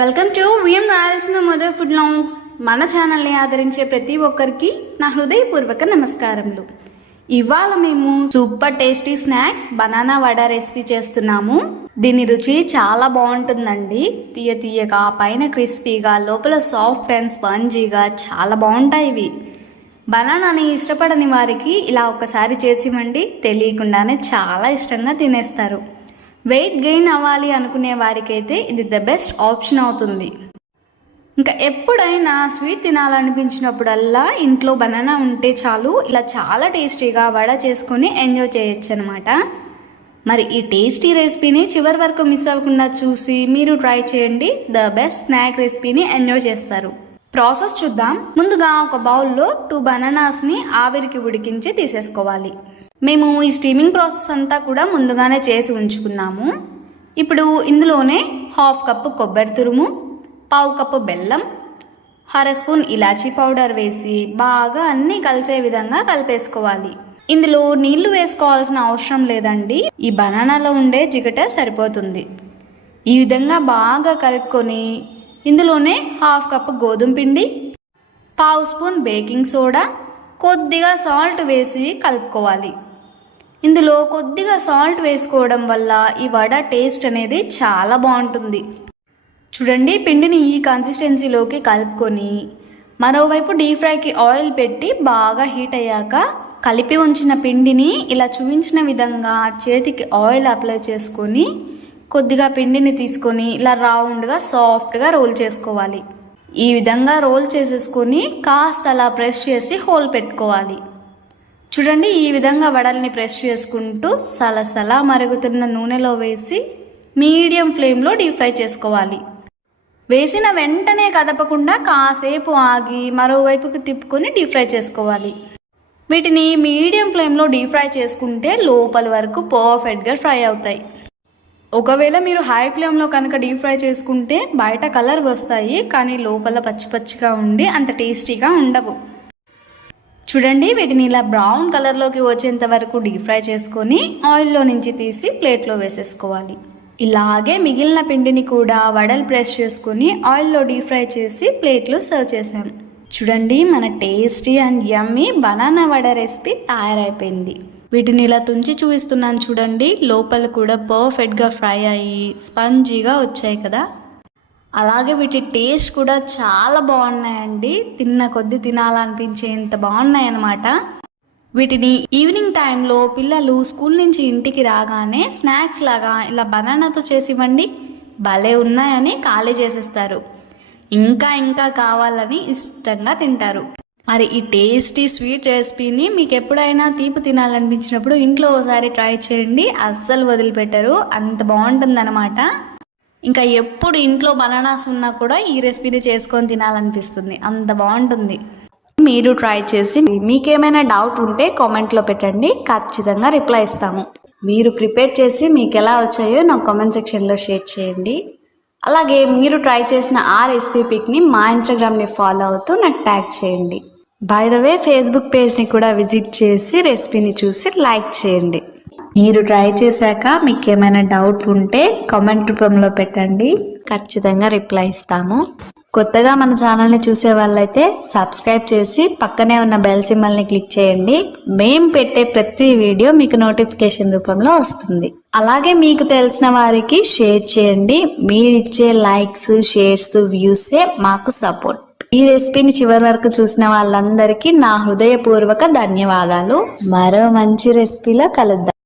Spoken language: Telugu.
Welcome to VM Rayalaseema mother food longs. మన ఛానల్ని ఆదరించే ప్రతి ఒక్కరికి నా హృదయపూర్వక నమస్కారములు. ఇవాళ మేము super tasty snacks banana vada recipe చేస్తున్నాము. దీని రుచి చాలా బాగుంటుందండి. తీయ తీయగా, పైన క్రిస్పీగా, లోపల సాఫ్ట్ అండ్ స్పంజీగా చాలా బాగుంటాయి ఇవి. బనానాని ఇష్టపడని వారికి ఇలా ఒక్కసారి చేసి ఇవ్వండి, తెలియకుండానే చాలా ఇష్టంగా తినేస్తారు. వెయిట్ గెయిన్ అవ్వాలి అనుకునే వారికైతే ఇది ద బెస్ట్ ఆప్షన్ అవుతుంది. ఇంకా ఎప్పుడైనా స్వీట్ తినాలనిపించినప్పుడల్లా ఇంట్లో బనానా ఉంటే చాలు, ఇలా చాలా టేస్టీగా వడ చేసుకొని ఎంజాయ్ చేయొచ్చు అనమాట. మరి ఈ టేస్టీ రెసిపీని చివరి వరకు మిస్ అవ్వకుండా చూసి మీరు ట్రై చేయండి. ద బెస్ట్ స్నాక్ రెసిపీని ఎంజాయ్ చేస్తారు. ప్రాసెస్ చూద్దాం. ముందుగా ఒక బౌల్లో 2 బనానాస్ని ఆవిరికి ఉడికించి తీసేసుకోవాలి. మేము ఈ స్టీమింగ్ ప్రాసెస్ అంతా కూడా ముందుగానే చేసి ఉంచుకున్నాము. ఇప్పుడు ఇందులోనే 1/2 కప్పు కొబ్బరి తురుము, 1/4 కప్పు బెల్లం, 1/2 స్పూన్ ఇలాచీ పౌడర్ వేసి బాగా అన్నీ కలిసే విధంగా కలిపేసుకోవాలి. ఇందులో నీళ్లు వేసుకోవాల్సిన అవసరం లేదండి, ఈ బనానాలో ఉండే జిగట సరిపోతుంది. ఈ విధంగా బాగా కలుపుకొని ఇందులోనే 1/2 కప్పు గోధుమ పిండి, 1/4 స్పూన్ బేకింగ్ సోడా, కొద్దిగా సాల్ట్ వేసి కలుపుకోవాలి. ఇందులో కొద్దిగా సాల్ట్ వేసుకోవడం వల్ల ఈ వడ టేస్ట్ అనేది చాలా బాగుంటుంది. చూడండి, పిండిని ఈ కన్సిస్టెన్సీలోకి కలుపుకొని మరోవైపు డీప్ ఫ్రైకి ఆయిల్ పెట్టి బాగా హీట్ అయ్యాక కలిపి ఉంచిన పిండిని ఇలా చూపించిన విధంగా చేతికి ఆయిల్ అప్లై చేసుకొని కొద్దిగా పిండిని తీసుకొని ఇలా రౌండ్గా సాఫ్ట్గా రోల్ చేసుకోవాలి. ఈ విధంగా రోల్ చేసేసుకొని కాస్త అలా ప్రెస్ చేసి హోల్ పెట్టుకోవాలి. చూడండి, ఈ విధంగా వడల్ని ప్రెస్ చేసుకుంటూ సలసలా మరుగుతున్న నూనెలో వేసి మీడియం ఫ్లేమ్లో డీప్ ఫ్రై చేసుకోవాలి. వేసిన వెంటనే కదపకుండా కాసేపు ఆగి మరోవైపుకి తిప్పుకొని డీప్ ఫ్రై చేసుకోవాలి. వీటిని మీడియం ఫ్లేమ్లో డీప్ ఫ్రై చేసుకుంటే లోపల వరకు పర్ఫెక్ట్గా ఫ్రై అవుతాయి. ఒకవేళ మీరు హై ఫ్లేమ్లో కనుక డీప్ ఫ్రై చేసుకుంటే బయట కలర్ వస్తాయి, కానీ లోపల పచ్చి పచ్చిగా ఉండి అంత టేస్టీగా ఉండవు. చూడండి, వీటిని ఇలా బ్రౌన్ కలర్లోకి వచ్చేంత వరకు డీప్ ఫ్రై చేసుకొని ఆయిల్లో నుంచి తీసి ప్లేట్లో వేసేసుకోవాలి. ఇలాగే మిగిలిన పిండిని కూడా వడలు ప్రెస్ చేసుకొని ఆయిల్లో డీప్ ఫ్రై చేసి ప్లేట్లో సర్వ్ చేసాం. చూడండి, మన tasty and yummy banana vada recipe తయారైపోయింది. వీటిని ఇలా తుంచి చూపిస్తున్నాను చూడండి, లోపల కూడా పర్ఫెక్ట్గా ఫ్రై అయ్యి స్పంజీగా వచ్చాయి కదా. అలాగే వీటి టేస్ట్ కూడా చాలా బాగున్నాయండి. తిన్న కొద్ది తినాలనిపించేంత బాగున్నాయి అన్నమాట. వీటిని ఈవినింగ్ టైంలో పిల్లలు స్కూల్ నుంచి ఇంటికి రాగానే స్నాక్స్ లాగా ఇలా బనానాతో చేసి ఇవ్వండి, భలే ఉన్నాయని ఖాళీ చేసేస్తారు. ఇంకా ఇంకా కావాలని ఇష్టంగా తింటారు. మరి ఈ టేస్టీ స్వీట్ రెసిపీని మీకు ఎప్పుడైనా తీపి తినాలనిపించినప్పుడు ఇంట్లో ఒకసారి ట్రై చేయండి, అస్సలు వదిలిపెట్టరు, అంత బాగుంటుందన్నమాట. ఇంకా ఎప్పుడు ఇంట్లో బనానాస్ ఉన్నా కూడా ఈ రెసిపీని చేసుకొని తినాలనిపిస్తుంది, అంత బాగుంటుంది. మీరు ట్రై చేసి మీకేమైనా డౌట్ ఉంటే కామెంట్లో పెట్టండి, ఖచ్చితంగా రిప్లై ఇస్తాము. మీరు ప్రిపేర్ చేసి మీకు ఎలా వచ్చాయో నాకు కామెంట్ సెక్షన్లో షేర్ చేయండి. అలాగే మీరు ట్రై చేసిన ఆ రెసిపీ పిక్ని మా ఇన్స్టాగ్రామ్ని ఫాలో అవుతూ నాకు ట్యాగ్ చేయండి. బై ద వే, ఫేస్బుక్ పేజ్ని కూడా విజిట్ చేసి రెసిపీని చూసి లైక్ చేయండి. మీరు ట్రై చేశాక మీకు ఏమైనా డౌట్ ఉంటే కామెంట్ రూపంలో పెట్టండి, ఖచ్చితంగా రిప్లై ఇస్తాము. కొత్తగా మన ఛానల్ని చూసే వాళ్ళైతే సబ్స్క్రైబ్ చేసి పక్కనే ఉన్న బెల్ సింబల్ని క్లిక్ చేయండి. మేము పెట్టే ప్రతి వీడియో మీకు నోటిఫికేషన్ రూపంలో వస్తుంది. అలాగే మీకు తెలిసిన వారికి షేర్ చేయండి. మీరిచ్చే లైక్స్, షేర్స్, వ్యూసే మాకు సపోర్ట్. ఈ రెసిపీని చివరి వరకు చూసిన వాళ్ళందరికీ నా హృదయపూర్వక ధన్యవాదాలు. మరో మంచి రెసిపీలో కలుద్దాం.